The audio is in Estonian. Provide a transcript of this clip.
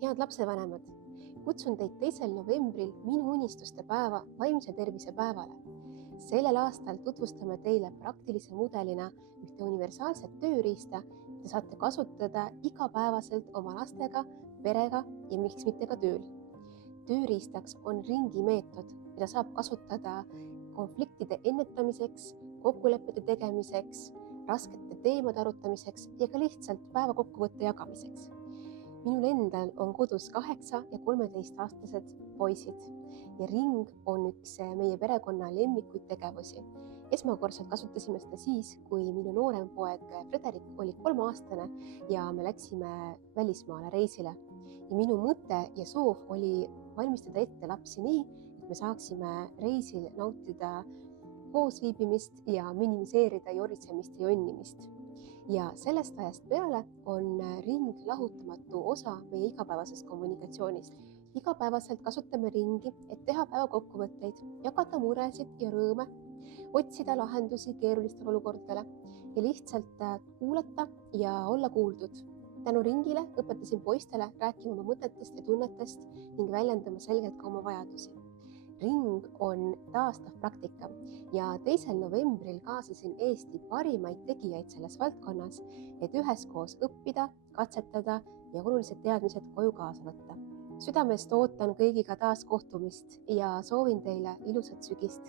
Head lapsevanemad, kutsun teid 2. novembril minu unistuste päeva vaimse tervise päevale. Sellel aastal tutvustame teile praktilise mudelina ühte universaalset tööriista, mida saate kasutada igapäevaselt oma lastega, perega ja miks mitte ka tööl. Tööriistaks on ringi meetod, mida saab kasutada konfliktide ennetamiseks, kokkulepete tegemiseks, raskete teemade arutamiseks ja ka lihtsalt päeva kokkuvõtte jagamiseks. Minul endal on kodus 8- ja 13-aastased poisid ja ring on üks meie perekonna lemmikuid tegevusi. Esmakordselt kasutasime seda siis, kui minu noorem poeg Frederik oli 3-aastane ja me läksime välismaale reisile. Ja minu mõte ja soov oli valmistada ette lapsi nii, et me saaksime reisil nautida koosviibimist ja minimiseerida joritsemist ja jonnimist. Ja sellest ajast peale on ring lahutamatu osa meie igapäevasest kommunikatsioonist. Igapäevaselt kasutame ringi, et teha päevakokkuvõtteid, jagada muresid ja rõõme, otsida lahendusi keerulistele olukordadele ja lihtsalt kuulata ja olla kuuldud. Tänu ringile õpetasin poistele rääkima oma mõtetest ja tunnetest ning väljendama selgelt ka oma vajadusi. Ring on taastav praktika ja 2. novembril kaasasin Eesti parimaid tegijaid selles valdkonnas, et üheskoos õppida, katsetada ja olulised teadmised koju kaasa võtta. Südamest ootan kõigiga taas kohtumist ja soovin teile ilusat sügist.